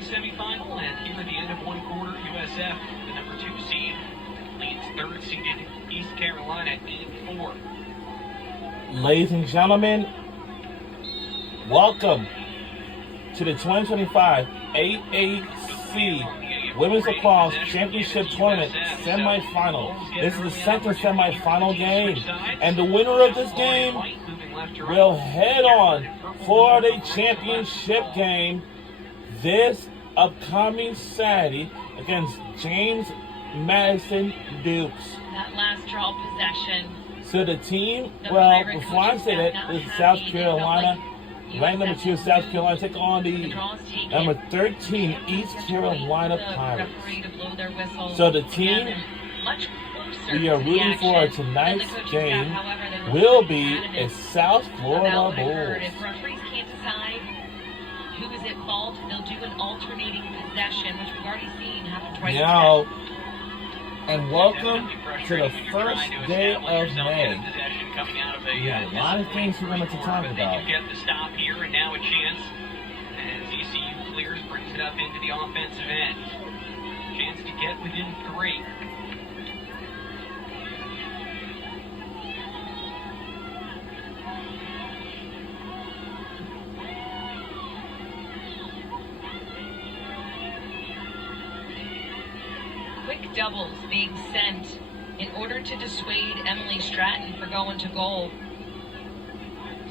semifinal, and here at the end of one quarter, USF, the number 2 seed, leads third-seeded East Carolina 8-4. Ladies and gentlemen, welcome to the 2025 AAC Women's Lacrosse Championship Tournament semifinal. This is the second semifinal game, and the winner of this game will head on for the championship game this upcoming Saturday against James Madison Dukes. That last draw possession. So the team, well, before I say that, is South Carolina, ranked number 2 South Carolina, take on the number 13 East Carolina Pirates. So the team we are rooting for tonight's game will be a South Florida Bulls. If referees can't decide who is at fault, they'll do an alternating possession, which we've already seen happen twice. Now, and welcome to the first day of May. We have a lot of things we're going to talk about. You get the stop here, and now a chance as ECU clears, brings it up into the offensive end. Chance to get within 3. Quick doubles being sent in order to dissuade Emily Stratton for going to goal.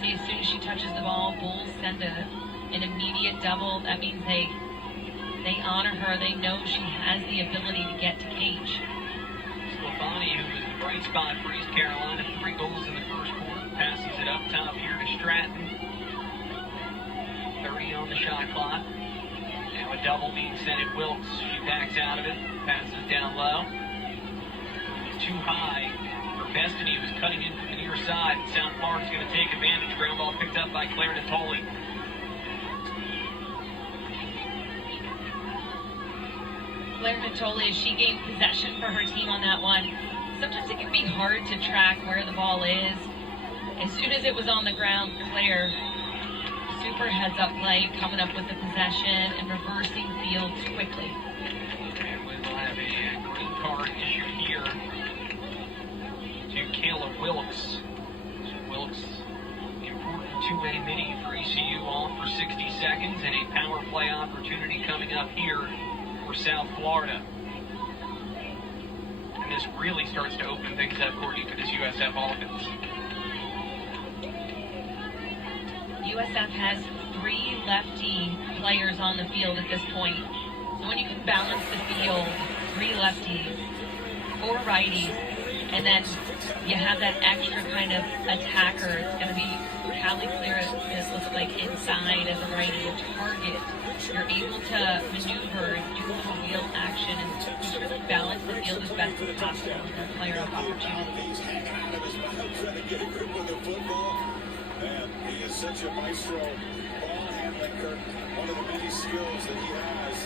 See, as soon as she touches the ball, Bulls send an immediate double. That means they honor her. They know she has the ability to get to cage. Stefani, who was the bright spot for East Carolina, 3 goals in the first quarter, passes it up top here to Stratton. 30 on the shot clock. Now a double being sent at Wilkes. She backs out of it, passes down low. Too high for Destiny, who's cutting in from the near side. South Florida's going to take advantage. Ground ball picked up by Claire Natoli. Claire Natoli, as she gained possession for her team on that one. Sometimes it can be hard to track where the ball is. As soon as it was on the ground, Claire, super heads-up play, coming up with the possession and reversing fields quickly. And we'll have a green card issue here to Kayla Wilkes. Wilkes, important 2-way mini for ECU, off for 60 seconds, and a power play opportunity coming up here for South Florida. And this really starts to open things up, Courtney, for this USF offense. USF has 3 lefty players on the field at this point. So when you can balance the field, 3 lefties, 4 righties, and then you have that extra kind of attacker. It's going to be Callie Clear, it looks like, inside as a righty target. You're able to maneuver and do a little wheel action and just really balance the field as best as possible with their player of opportunity. Man, he is such a maestro ball handling, Kirk. One of the many skills that he has.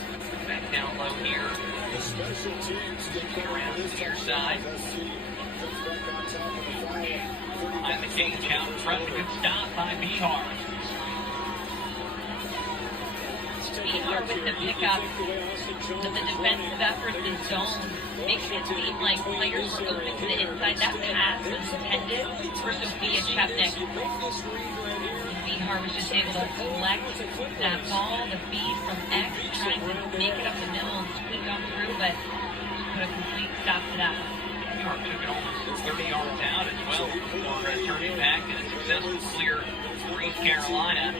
Back down low here. The special teams get around the near side. Behind the cage out in front. A good stop by Bihar. Bihar with the pickup of the defensive effort in zone, making it seem like players were open to the inside. That pass was intended for Sophia Chepnik. Bihar was just able to collect that ball, the feed from X, trying to make it up the middle and squeak on through, but put a complete stop to that. Bihar took it almost 30 yards out as well before turning back and a successful clear for East Carolina.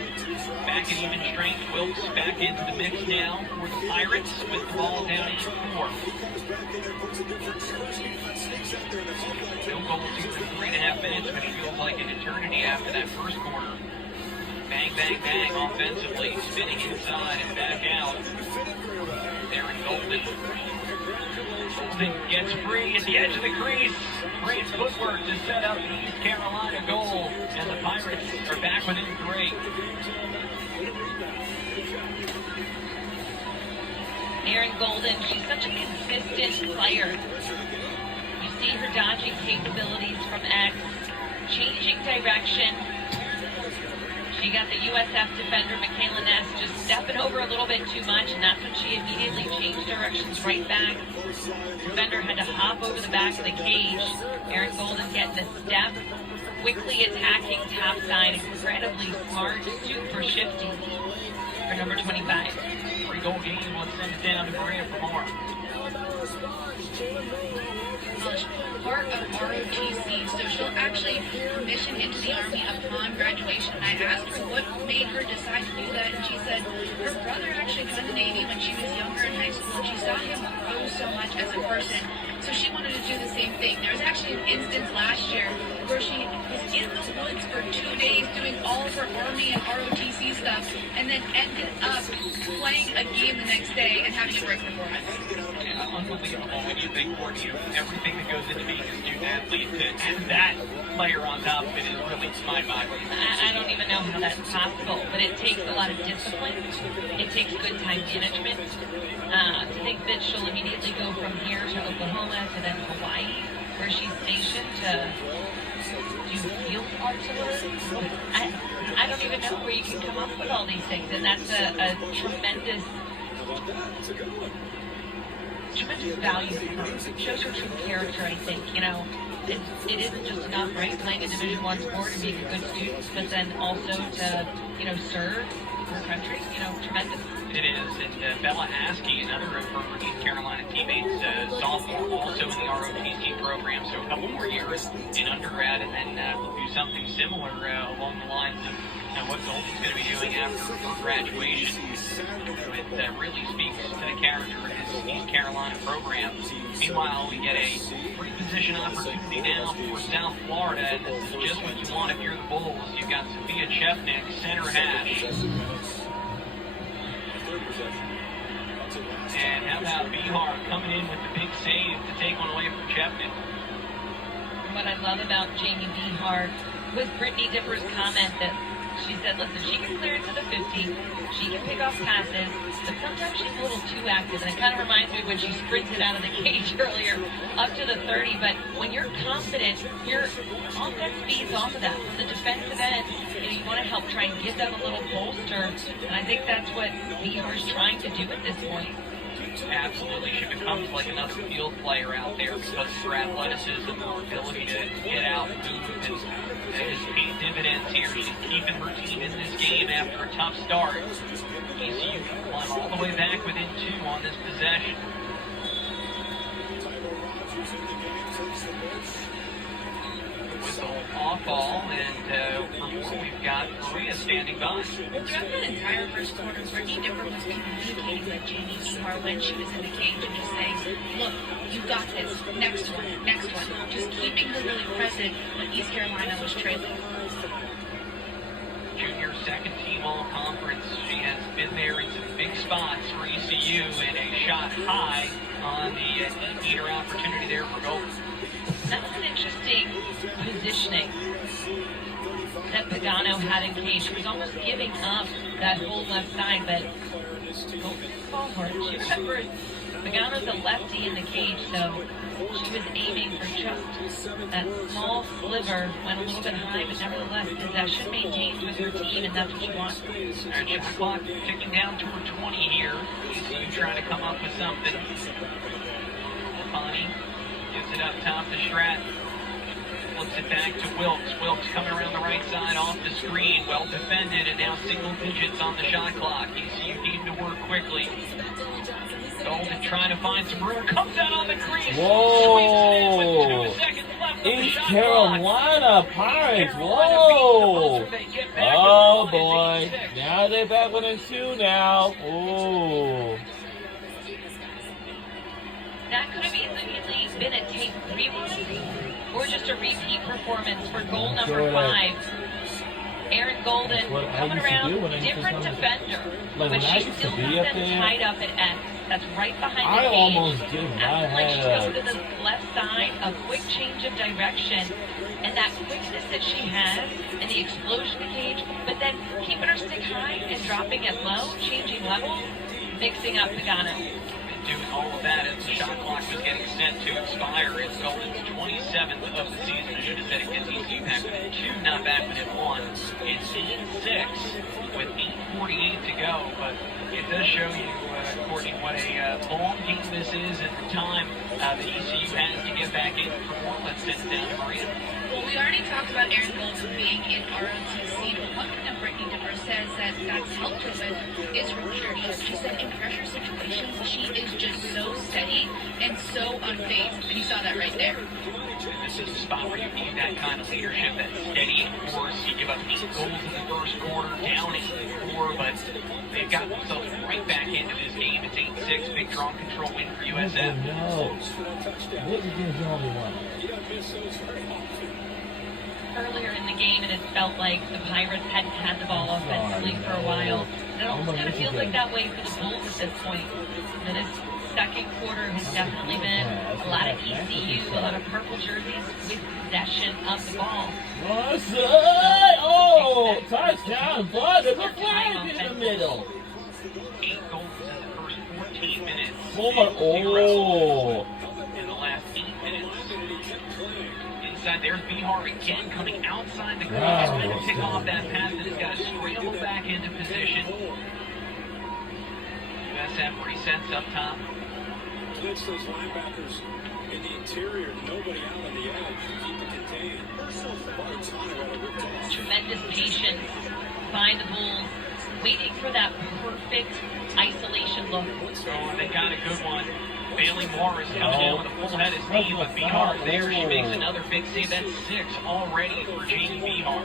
Back at even strength, Wilkes back into the mix now for the Pirates with the ball down in 4. No goals here for 3.5 minutes, which feels like an eternity after that first quarter. Bang, bang, bang offensively, spinning inside and back out. Aaron Golden. Golden gets free at the edge of the crease. Great footwork to set up the East Carolina goal, and the Pirates are back within 3. Aaron Golden, she's such a consistent player. You see her dodging capabilities from X, changing direction. She got the USF defender, Michaela Ness, just stepping over a little bit too much, and that's when she immediately changed directions right back. Defender had to hop over the back of the cage. Erin Golden getting the step, quickly attacking top side, incredibly smart, super shifty for number 25. 3-goal game, let's send it down to Maria for more. Part of ROTC, so she'll actually commission into the Army upon graduation. I asked her what made her decide to do that, and she said her brother actually joined the Navy when she was younger in high school, and she saw him grow so much as a person, so she wanted to do the same thing. There was actually an instance last year where she was in the woods for 2 days doing all of her Army and ROTC stuff, and then ended up playing a game the next day and having a great performance. Yeah, unbelievable when you think, Courtney, of everything that goes into being a student athlete, to add that layer on top of it is really mind-boggling. I don't even know how that's possible, but it takes a lot of discipline. It takes good time management. To think that she'll immediately go from here to Oklahoma to then Hawaii, where she's stationed, to do field artillery. I don't even know where you can come up with all these things, and that's a tremendous value for her. It shows her true character, I think. You know, it isn't just enough, right, playing a Division I sport and being a good student, but then also to, you know, serve her country. You know, tremendous. It is, and Bella Askey, another of her East Carolina teammates, sophomore, also in the ROTC program, so a couple more years in undergrad, and then we'll do something similar along the lines of what Golden's going to be doing after her graduation. It really speaks to the character of his East Carolina program. Meanwhile, we get a pre-position opportunity now for South Florida, and this is just what you want if you're the Bulls. You've got Sophia Chepnick, center hash. And how about Bihar coming in with the big save to take one away from Chepnick? What I love about Jamie Bihar was Brittany Dipper's comment that she said, listen, she can clear it to the 50, she can pick off passes, but sometimes she's a little too active, and it kind of reminds me of when she sprinted out of the cage earlier up to the 30, but when you're confident, your offense feeds off of that. From the defensive end, you want to help try and give them a little bolster, and I think that's what Bihar's trying to do at this point. Absolutely. She becomes like another field player out there because of her athleticism, her ability to get out and move, and has paid dividends here. She's keeping her team in this game after a tough start. ECU can climb all the way back within 2 on this possession. Whistle off ball, and for more, we've got Maria standing by. Throughout the entire first quarter, Brittany Dipper was communicating with Jamie Bihar when she was in the cage and just saying, look, you got this, next one. Just keeping her really present when East Carolina was trailing. Junior second team all-conference. She has been there in some big spots for ECU, and a shot high on the meter opportunity there for Golden. That was an interesting positioning that Pagano had in cage. She was almost giving up that whole left side, but Golden called her. She remembered Pagano's a lefty in the cage, so she was aiming for just that small sliver, went a little bit high, but nevertheless, possession maintained with her team, and that's what she wants. And shot clock ticking down toward 20 here. ECU trying to come up with something. Bonnie gives it up top to Stratton. Flips it back to Wilkes. Wilkes coming around the right side off the screen. Well defended, and now single digits on the shot clock. ECU needing to work quickly. Golden trying to find some room. Comes out on the crease. Whoa! East Carolina Pirates. Whoa! Oh boy! Now they're back within 2 now. Oh! That could have easily been a tape rewind or just a repeat performance for goal number 5. Erin Golden coming around, different defender, but she still has them tied up at X. That's right behind the cage. I almost did not like she have goes to the left side, a quick change of direction, and that quickness that she has, and the explosion of the cage, but then keeping her stick high and dropping it low, changing levels, mixing up Pagano. doing all of that as the shot clock was getting set to expire. It's Golden's 27th of the season. I should have said against ECU back when it 2, not back when it 1. It's 8-6 with 8:48 to go, but it does show you, Courtney, what a long game this is and the time that ECU has to get back in for more. Let's send it down to Maria. Well, we already talked about Erin Golden being in ROTC, but one thing that Brittany Dipper says that's helped her with is her leadership. She said in pressure situations, she is just so steady and so unfazed. And you saw that right there. This is the spot where you need that kind of leadership, that steady course. You give up 8 goals in the first quarter, down 8-4, but they've got themselves right back into this game. It's 8-6, big draw control win for USF. No. Whittington's the only one. Earlier in the game, and it felt like the Pirates hadn't had the ball offensively for a while. And it almost kind of feels like that way for the Bulls at this point. And this second quarter has definitely been a lot of ECU, a lot of purple jerseys with possession of the ball. Oh, touchdown, bud. There's a flag in the middle. 8 goals in the first 14 minutes. Oh. In the last 8 minutes. Inside, there's Bihar again coming outside the goal. He's trying to pick off that pass and he's got to scramble back into position. USF resets up top. Blitz those linebackers in the interior, nobody out on the edge. Keep it contained. Tremendous patience by the Bulls, waiting for that perfect isolation look. Oh, they got a good one. Bailey Morris comes down with a full head of steam, but Bihar there. She makes another big save. That's 6 already for Jamie Bihar.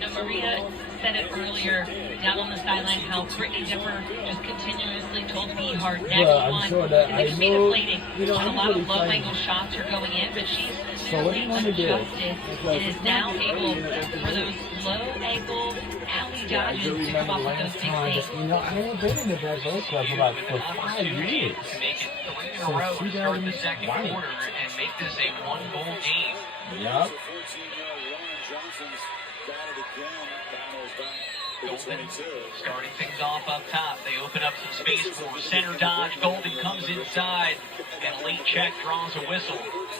Now, Maria said it earlier down on the sideline how Brittany Dipper just continuously told Bihar next one. Sure that and it could be deflating. A lot of low angle shots are going in, but she's clearly adjusted and is now able for those low angle alley dodges to come up with those big saves. You know, I haven't been in the Bad Boy Club for 5 years. To make it 3 in a row to start the second quarter and make this a 1-goal game. Yep. Golden starting things off up top. They open up some space for center dodge. Golden comes inside, and a late check draws a whistle.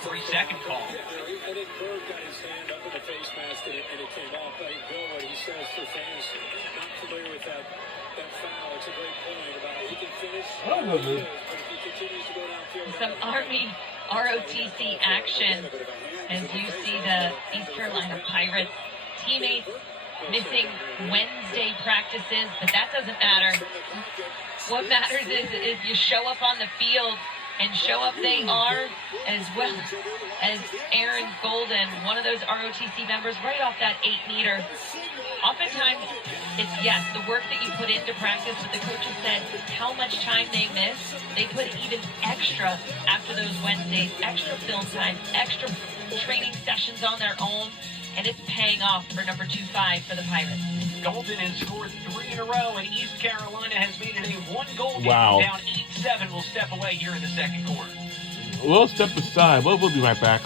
3-second call. I think Bird got his hand up in the face mask and it came off. I think Bill, what he says for fans not familiar with that foul, it's a great point about he can finish. But if he continues to go downfield. Some Army ROTC action as you see the East Carolina Pirates teammates missing Wednesday practices, but that doesn't matter. What matters is you show up on the field, and show up they are, as well as Erin Golden, one of those ROTC members, right off that 8-meter. Oftentimes, it's, yes, the work that you put into practice, but the coaches said how much time they miss. They put even extra after those Wednesdays, extra film time, extra training sessions on their own, and it's paying off for number 2-5 for the Pirates. Golden has scored 3 in a row, and East Carolina has made it a 1-goal game. Wow. Down 8-7. Will step away here in the second quarter. We'll step aside. We'll be right back.